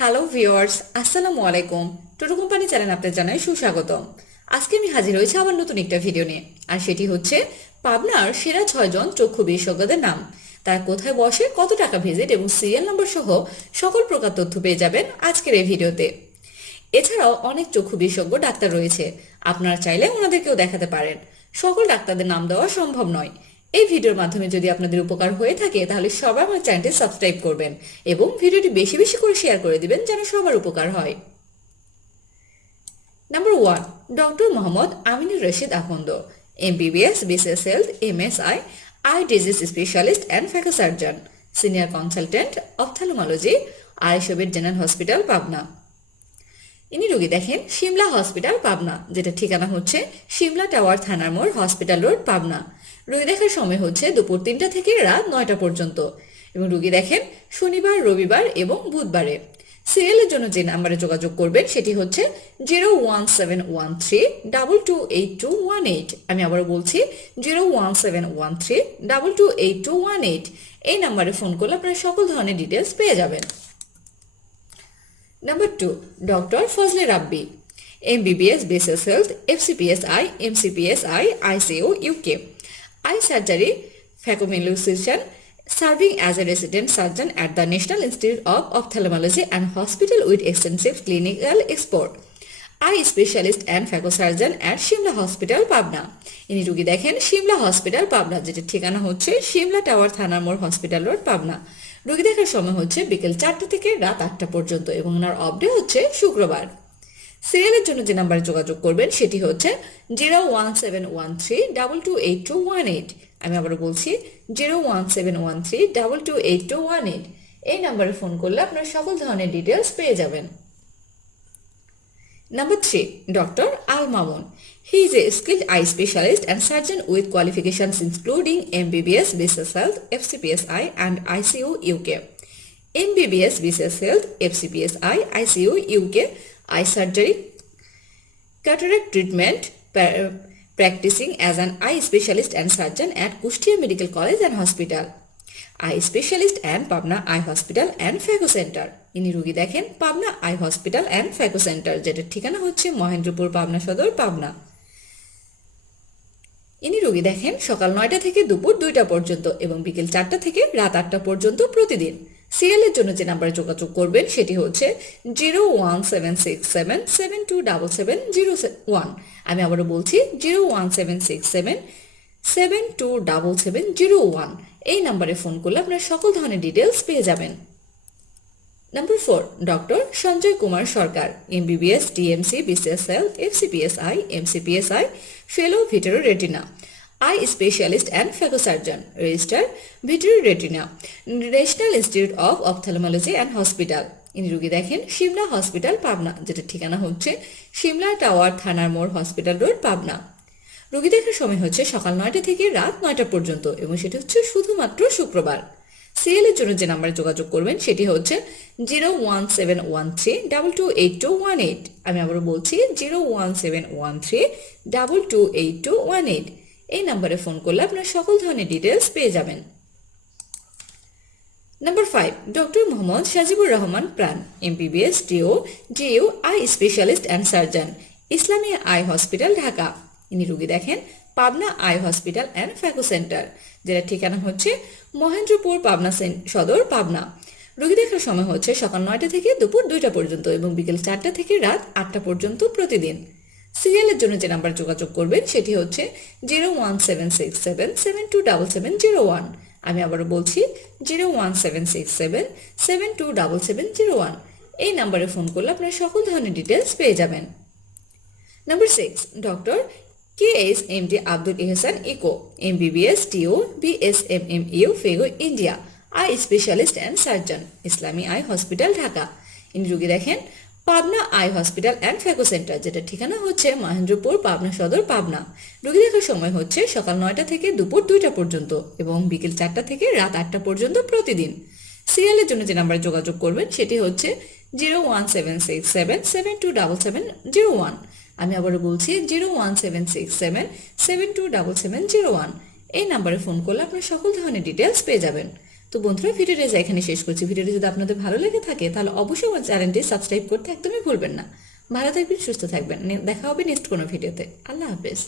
Hello viewers আসসালামু আলাইকুম টোটো company channel আপনাদের জানাই সুস্বাগতম। আজকে আমি হাজির হয়েছি আবার নতুন একটা ভিডিও নিয়ে। আর সেটি হচ্ছে পাবনার সেরা ছয়জন চক্ষু বিশেষজ্ঞদের নাম। তারা কোথায় বসে, কত টাকা ভিজিট এবং সিরিয়াল নম্বর সহ সকল প্রকার তথ্য পেয়ে যাবেন আজকের এই ভিডিওতে এছাড়াও অনেক চক্ষু বিশেষজ্ঞ ডাক্তার রয়েছে। আপনারা চাইলে ওনাদেরকেও দেখাতে পারেন। সকল ডাক্তারদের নাম দেওয়া সম্ভব নয়। এই ভিডিওর মাধ্যমে যদি আপনাদের উপকার হয়ে থাকে, তাহলে সবাই আমার চ্যানেলটি সাবস্ক্রাইব করবেন এবং ভিডিওটি বেশি বেশি করে শেয়ার করে দিবেন যেন সবার উপকার হয়। Number one doctor Mohammad Aminur Rashid Akhand MBBS BCS health MSI eye disease specialist and phaco surgeon senior consultant ophthalmology আইসবের general hospital Pabna ইনি রোগী দেখেন সিমলা হসপিটাল পাবনা যেটা ঠিকানা হচ্ছে সিমলা টাওয়ার থানার মোড় হসপিটাল রোড পাবনা রোগী দেখার সময় হচ্ছে দুপুর তিনটা থেকে রাত নয়টা পর্যন্ত এবং রোগী দেখেন শনিবার রবিবার এবং বুধবারে সিরিয়ালের জন্য যে নাম্বারে যোগাযোগ করবেন সেটি হচ্ছে zero one seven one three double two eight two one eight আমি আবারও বলছি zero one seven one three double two eight two one eight এই নাম্বারে ফোন করলে আপনারা সকল ধরনের ডিটেলস পেয়ে যাবেন Number 2. Dr. Fazle Rabbi. MBBS Basis Health, FCPSI, MCPSI, ICO, UK. Eye Surgery, Phacomelucisation, serving as a resident surgeon at the National Institute of Ophthalmology and Hospital with extensive clinical export. Specialist and phaco surgeon at Simla hospital Pabna ইনি রুগী দেখেন Shimla hospital Pabna যেটা ঠিকানা হচ্ছে Shimla tower থানার মোড় hospital road Pabna রুগী দেখার সময় হচ্ছে বিকেল চারটা থেকে রাত আটটা পর্যন্ত এবং ওনার অফডে হচ্ছে শুক্রবার সিরিয়ালের জন্য যে নাম্বারে যোগাযোগ করবেন সেটি হচ্ছে zero one seven one three double two eight two one eight আমি আবারও বলছি zero one seven one three double two eight two one eight এই নাম্বারে ফোন করলে আপনার সকল ধরনের ডিটেলস পেয়ে যাবেন Number 3. Dr. Al Mamun. He is a skilled eye specialist and surgeon with qualifications including MBBS Business Health, FCPSI and ICU UK. MBBS Business Health, FCPSI, ICU UK, eye surgery, cataract treatment, pa- practicing as an eye specialist and surgeon at Kushtia Medical College and Hospital. Eye specialist and Pabna eye hospital and phaco centre ইনি রুগী দেখেন Pabna eye hospital and phaco centre যেটার ঠিকানা হচ্ছে মহেন্দ্রপুর পাবনা সদর পাবনা। ইনি রোগী দেখেন সকাল নয়টা থেকে দুপুর দুইটা পর্যন্ত এবং বিকেল চারটা থেকে রাত আটটা পর্যন্ত প্রতিদিন। সিরিয়ালের জন্য যে নাম্বারে যোগাযোগ করবেন, সেটি হচ্ছে zero one seven six seven seven two double seven zero one আমি আবারও বলছি zero one seven six seven seven two double seven zero one এই নাম্বারে ফোন করলে আপনার সকল ধরনের ডিটেলস পেয়ে যাবেন। Number four doctor Sanjay Kumar Sarkar MBBS DMC BCSL FCPSI MCPSI fellow vitreo retina eye specialist and phaco surgeon registrar vitreo retina national institute of ophthalmology and hospital ইনি রুগী দেখেন সিমলা হসপিটাল, পাবনা যেটা ঠিকানা হচ্ছে সিমলা টাওয়ার থানার মোড় হসপিটাল রোড, পাবনা। রোগী দেখার সময় হচ্ছে সকাল নয়টা থেকে রাত নয়টা পর্যন্ত এবং সেটি হচ্ছে শুধুমাত্র শুক্রবার। সিএলের জন্য যে নাম্বারে যোগাযোগ করবেন সেটি হচ্ছে zero one seven one three double two eight two one eight আমি আবারও বলছি zero one seven one three double two eight two one eight এই নাম্বারে ফোন করলে আপনার সকল ধরনের ডিটেলস পেয়ে যাবেন। Number five doctor Mohammad Sajibur Rahman Pran MBBS DO Jio eye specialist and surgeon Islami eye hospital Dhaka ইনি রুগী দেখেন Pabna eye hospital and phaco centre যেটা ঠিকানা হচ্ছে মহেন্দ্রপুর পাবনা সদর পাবনা। রুগী দেখার সময় হচ্ছে সকাল নয়টা থেকে দুপুর দুইটা পর্যন্ত এবং বিকেল চারটা থেকে রাত আটটা পর্যন্ত প্রতিদিন। সিরিয়ালের জন্য যে নাম্বার যোগাযোগ করবেন সেটি হচ্ছে zero one seven six seven seven two double seven zero one আমি আবারও বলছি zero one seven six seven seven two double seven zero one এই নাম্বারে ফোন করলে আপনারা সকল ধরনের ডিটেলস পেয়ে যাবেন Number 6. Dr. K.S. M.D. Abdul Ihsan Eco, M M U phaco India eye specialist and surgeon Islami eye hospital Dhaka ইনি রুগী দেখেন Pabna eye hospital and phaco centre যেটা ঠিকানা হচ্ছে মহেন্দ্রপুর পাবনা সদর পাবনা। রুগী দেখার সময় হচ্ছে সকাল নয়টা থেকে দুপুর দুইটা পর্যন্ত এবং বিকেল চারটা থেকে রাত আটটা পর্যন্ত প্রতিদিন। সিরিয়ালের জন্য যে নাম্বারে যোগাযোগ করবেন সেটি হচ্ছে zero one seven six seven seven two double seven zero one. আমি আবারও বলছি zero one seven six seven seven two double seven zero one. এই নাম্বারে ফোন করলে আপনার সকল ধরনের ডিটেলস পেয়ে যাবেন। তো বন্ধুরা, ভিডিওটা এখানে শেষ করছি। ভিডিওটি যদি আপনাদের ভালো লেগে থাকে, তাহলে অবশ্যই আমার চ্যানেলটি সাবস্ক্রাইব করতে একদমই ভুলবেন না। ভালো থাকবেন, সুস্থ থাকবেন। দেখা হবে নেক্সট কোনো ভিডিওতে। আল্লাহ হাফেজ।